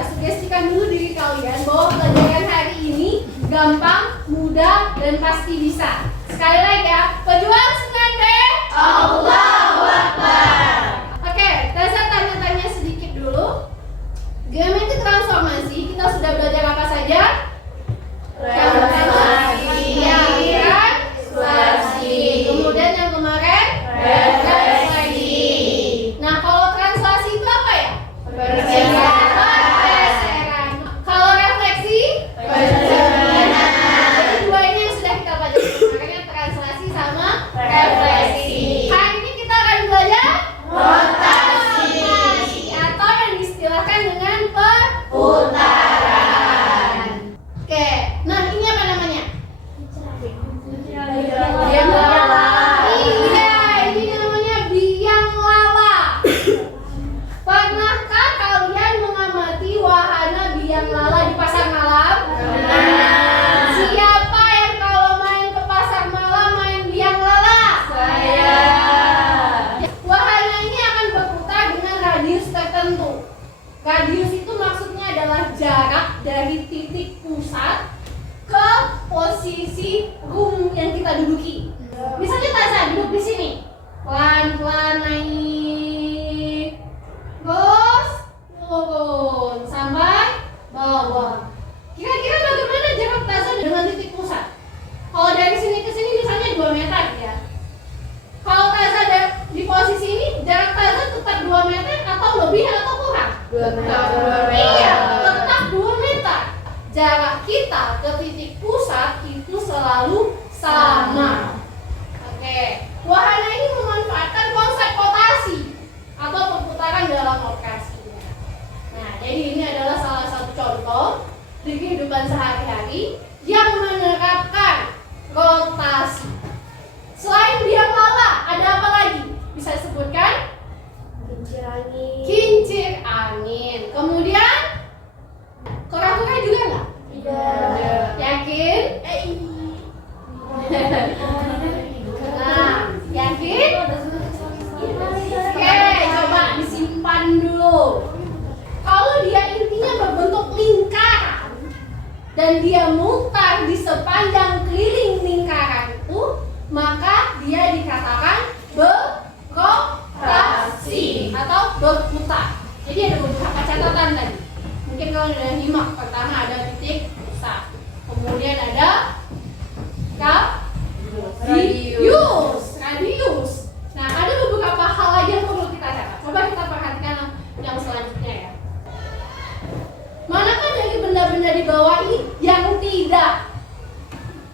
kita sugestikan dulu diri kalian bahwa pelajaran hari ini gampang, mudah, dan pasti bisa. Sekali lagi ya, pejuang Sunan Deh. Allahu Akbar. Oke, saya tanya-tanya sedikit dulu. Geometri transformasi kita sudah belajar apa saja? Transformasi, translasi. Kemudian yang kemarin refleksi. Nah, kalau translasi itu apa ya? Pergeseran. Kalau refleksi? Perjalanan. Jadi dua ini yang sudah kita pelajari kemarin, translasi sama refleksi. Hari ini kita akan belajar Rotasi atau yang diistilahkan dengan putaran. Oke, nah ini apa namanya? Biang lala. Iya, ini namanya biang lala. Pernahkah kalian mengamati wahana biang lala di pasar malam? Siapa yang kalau main ke pasar malam main biang lala? Saya. Wahana ini akan berputar dengan radius tertentu. Radius itu maksudnya adalah jarak dari titik pusat ke posisi room yang kita duduki. Misalnya Taza duduk di sini, pelan-pelan naik, terus turun sampai bawah. Kira-kira bagaimana jarak Taza dengan titik pusat? Kalau dari sini ke sini misalnya 2 meter ya. Kalau Taza ada di posisi ini, jarak Taza tetap 2 meter atau lebih atau kurang? 2 meter. Iya, tetap 2 meter. Jarak kita ke titik pusat itu selalu sama. Oke, wahana ini memanfaatkan konsep rotasi atau perputaran dalam operasinya. Nah, jadi ini adalah salah satu contoh di kehidupan sehari-hari yang menerapkan rotasi. Selain biang lala, ada apa lagi? Bisa disebutkan? Kincir angin. Kemudian kura-kura juga nggak? Tidak. Yakin? Nah, yakin? Oke, coba disimpan dulu. Kalau dia intinya berbentuk lingkaran dan dia mutar di sepanjang keliling lingkaran itu, maka dia dikatakan berotasi atau berputar. Jadi ada beberapa catatan tadi. Mungkin kalau sudah nyimak, pertama ada titik pusat, kemudian ada radius. Nah, ada beberapa hal lagi yang perlu kita catat. Coba kita perhatikan yang selanjutnya ya. Manakah dari benda-benda di bawah ini yang tidak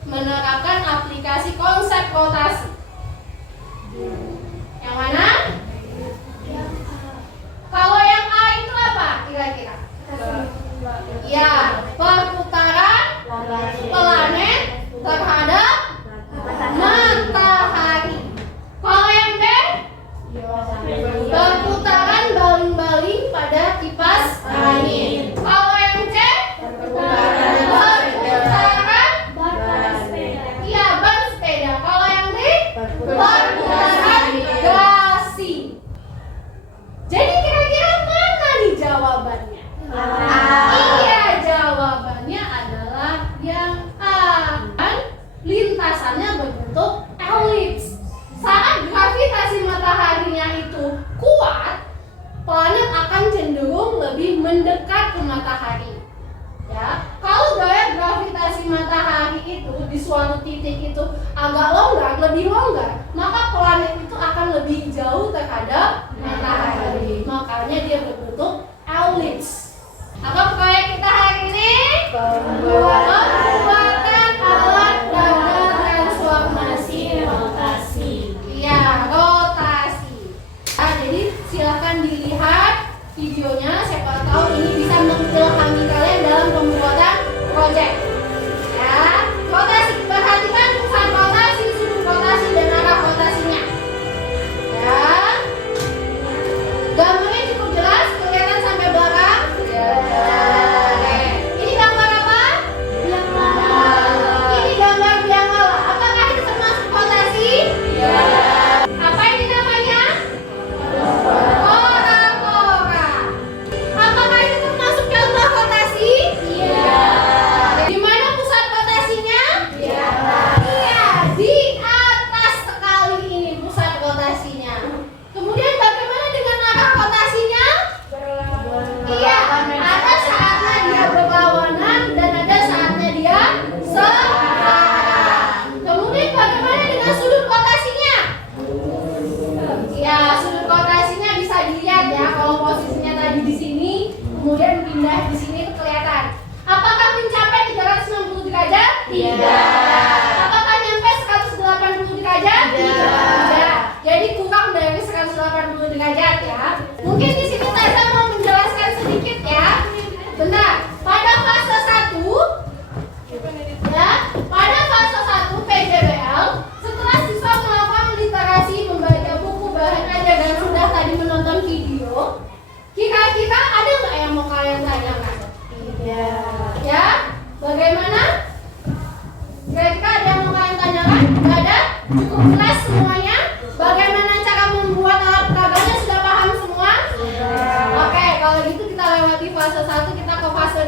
menerapkan aplikasi konsep rotasi? Yang mana? Kalau yang A itu apa kira-kira? Ya, perputaran planet terhadap matahari. Kalau yang B, perputaran baling-baling pada kipas angin. Kalau yang C, perputaran iya, ban sepeda. Kalau yang D, perputaran gasing. Jadi kira-kira mana nih jawabannya? Iya, jawabannya adalah yang A. Dan lintasannya berbentuk elips. Saat gravitasi mataharinya itu kuat, planet akan cenderung lebih mendekat ke matahari. Ya, kalau gaya gravitasi matahari itu di suatu titik itu agak longgar, lebih longgar, maka planet itu akan lebih jauh terhadap matahari. Makanya dia berbentuk elips. Apa proyek kita hari ini? Pembuatan alat data transformasi rotasi. Iya, rotasi. Nah, jadi silakan dilihat videonya. Siapa tahu ini bisa mengilhami kalian dalam pembuatan proyek. Ya, rotasi. Perhatikan pusat rotasi, sudut rotasi, dan arah rotasinya. Ya. Gambarnya cukup jelas, kelihatan sampai belakang. Ya.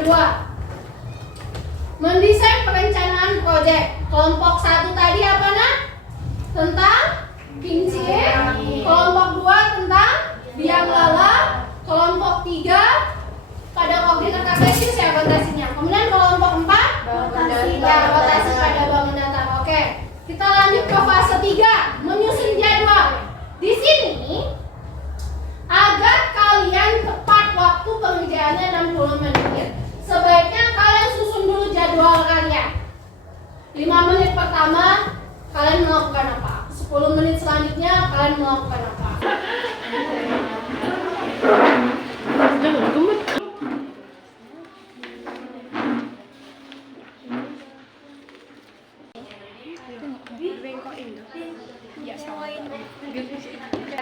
kedua, mendesain perencanaan proyek. Kelompok 1 tadi apa nah? Tentang kincir. Kelompok 2 tentang biang lala. Kelompok 3 pada koordinat kartesius ya rotasinya. Kemudian kelompok 4 rotasi pada bangun datar. Oke, kita lanjut ke fase 3, menyusun jadwal. Di sini agar kalian tepat waktu pengerjaannya 60 menit, sebaiknya kalian susun dulu jadwal kalian. 5 menit pertama kalian melakukan apa? 10 menit selanjutnya kalian melakukan apa?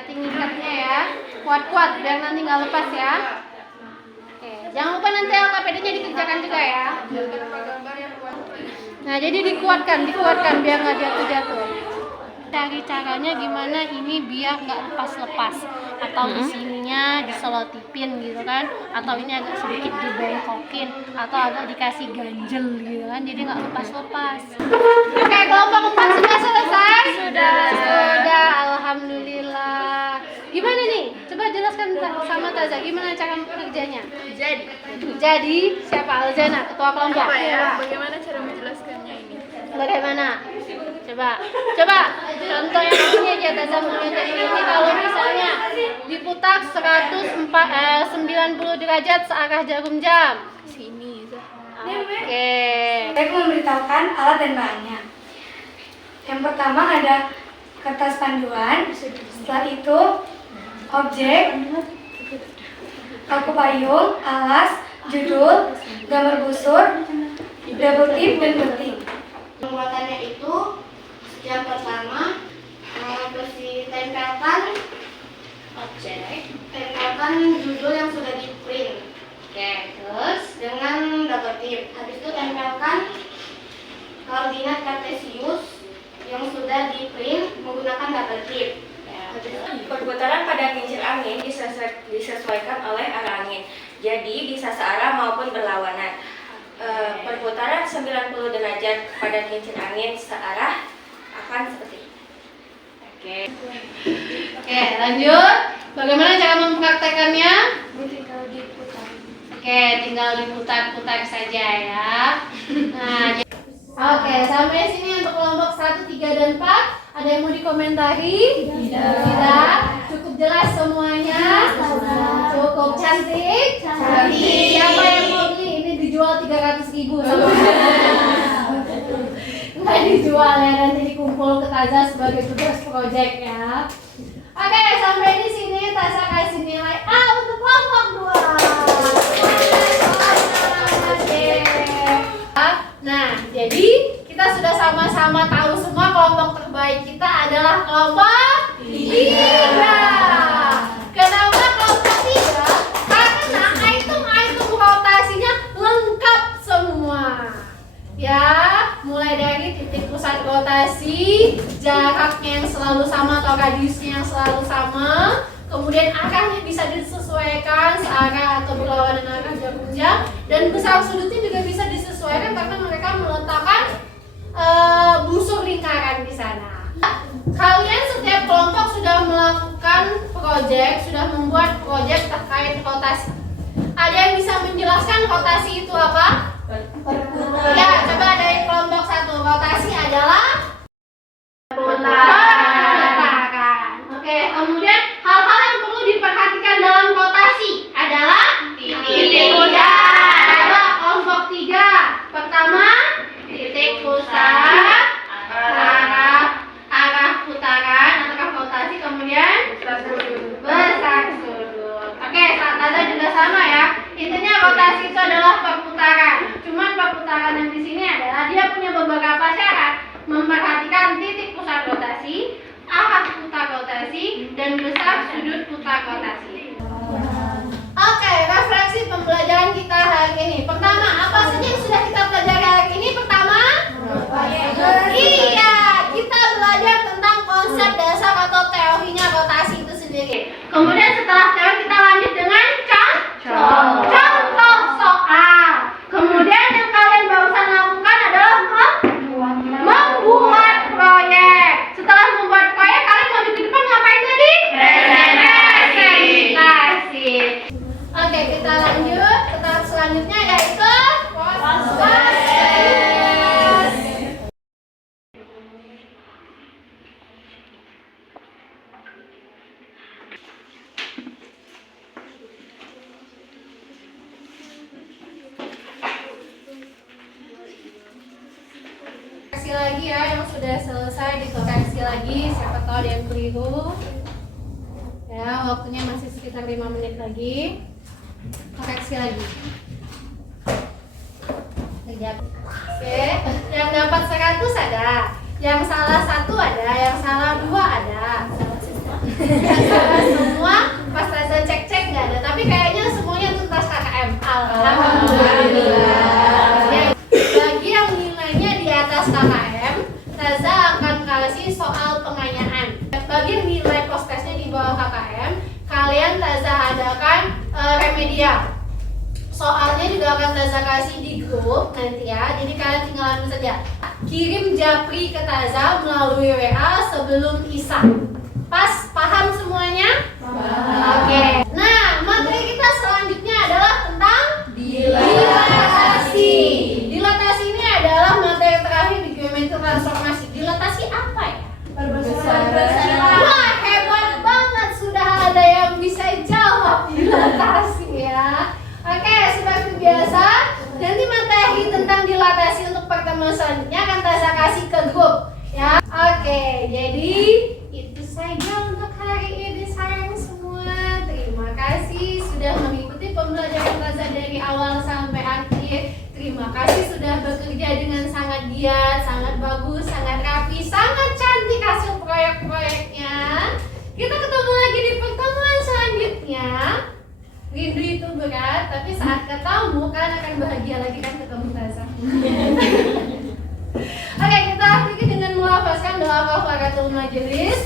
Tingginya ya, kuat-kuat biar nanti nggak lepas ya. Oke, jangan lupa nanti LKPD-nya dikerjakan juga ya. Nah, jadi dikuatkan biar nggak jatuh-jatuh. Cari caranya gimana ini biar nggak lepas-lepas, atau di sininya diselotipin gitu kan, atau ini agak sedikit dibengkokin, atau agak dikasih ganjel gitu kan, jadi nggak lepas-lepas. Oke, kelompok 4 sudah selesai? Sudah, alhamdulillah. Gimana nih? Coba jelaskan sama Taza, gimana cara kerjanya? Jadi siapa? Alzana, ketua kelompok. Bagaimana cara menjelaskannya ini? Bagaimana? Coba contoh yang ini aja Taza mau lihat ini kalau misalnya diputar 90 derajat searah jarum jam. Sini. Oke. Saya memberitahukan alat dan bahannya. Yang pertama ada kertas panduan, setelah itu objek, paku payung, alas, judul, gambar busur, double tip, dan gunting. Pembuatannya itu yang pertama tempelkan tempelkan judul yang sudah di print. Oke, terus dengan double tip. Habis itu tempelkan koordinat kartesius yang sudah di print menggunakan double tip. Perputaran pada kincir angin disesuaikan oleh arah angin, jadi bisa searah maupun berlawanan. Perputaran 90 derajat pada kincir angin searah akan seperti ini. Oke, lanjut. Bagaimana cara mempraktekannya? Oke, tinggal diputar-putar saja ya. Nah, oke, sampai sini untuk kelompok 1, 3, dan 4. Ada yang mau dikomentari? Tidak. Cukup jelas semuanya? Cukup cantik? Siapa yang mau beli? Ini dijual 300.000 sama nggak dijual ya, nanti dikumpul ke Taza sebagai tugas proyek ya. Oke, sampai di sini Taza kasih nilai A untuk kelompok 2. Nah, jadi kita sudah sama-sama tahu semua kelompok terbaik kita adalah kelompok 3. Kenapa kelompok 3? Karena item rotasinya lengkap semua. Ya, mulai dari titik pusat rotasi, jaraknya yang selalu sama atau radiusnya yang selalu sama, kemudian arahnya bisa disesuaikan searah atau berlawanan arah jarum jam, dan besar sudutnya juga bisa disesuaikan karena mereka meletakkan busur lingkaran di sana. Kalian setiap kelompok sudah melakukan proyek, sudah membuat proyek terkait rotasi. Ada yang bisa menjelaskan rotasi itu apa? Ya, coba dari kelompok 1. Rotasi adalah putaran. Oke, kemudian hal-hal yang perlu diperhatikan dalam rotasi adalah titik pusat. Coba kelompok 3. Pertama, titik pusat, arah putaran atau rotasi, kemudian besar sudut. Oke, Taza juga sama ya. Intinya rotasi itu adalah perputaran. Cuman perputaran yang di sini adalah dia punya beberapa syarat. dikoreksi lagi ya, yang sudah selesai dikoreksi lagi, siapa tahu ada yang keliru. Ya, waktunya masih sekitar 5 menit lagi. Koreksi lagi. Oke, yang dapat 100 ada, yang salah 1 ada, yang salah 2 ada. Yang salah semua pas Taza cek-cek nggak ada, tapi kayaknya semuanya tuntas KKM. Alhamdulillah. Bagi yang nilainya di atas KKM, Taza akan kasih soal pengayaan. Bagi yang nilai post-testnya di bawah KKM, kalian Taza adakan remedial. Soalnya juga akan Taza kasih di grup nanti ya. Jadi kalian tinggal ambil saja. Kirim japri ke Taza melalui WA sebelum Isa. Pas, paham semuanya? Oke. Nah, materi kita selanjutnya adalah tentang dilatasi. Dilatasi ini adalah materi terakhir di geometri transformasi. Dilatasi apa ya? Perbesaran. Wah, hebat banget, sudah ada yang bisa jawab dilatasi ya. Oke, seperti biasa, nanti materi tentang dilatasi untuk pertemuan selanjutnya akan Taza kasih ke grup ya. Oke, jadi itu saja untuk hari ini sayang semua. Terima kasih sudah mengikuti pembelajaran Taza dari awal sampai akhir. Terima kasih sudah bekerja dengan sangat giat, sangat bagus, sangat rapi, sangat cantik hasil proyek-proyeknya. Kita ketemu lagi di pertemuan selanjutnya. Rindu itu berat, tapi saat ketemu kalian akan bahagia lagi kan ketemu Taza. Oke, kita akhiri dengan melafazkan doa kafaratul majelis.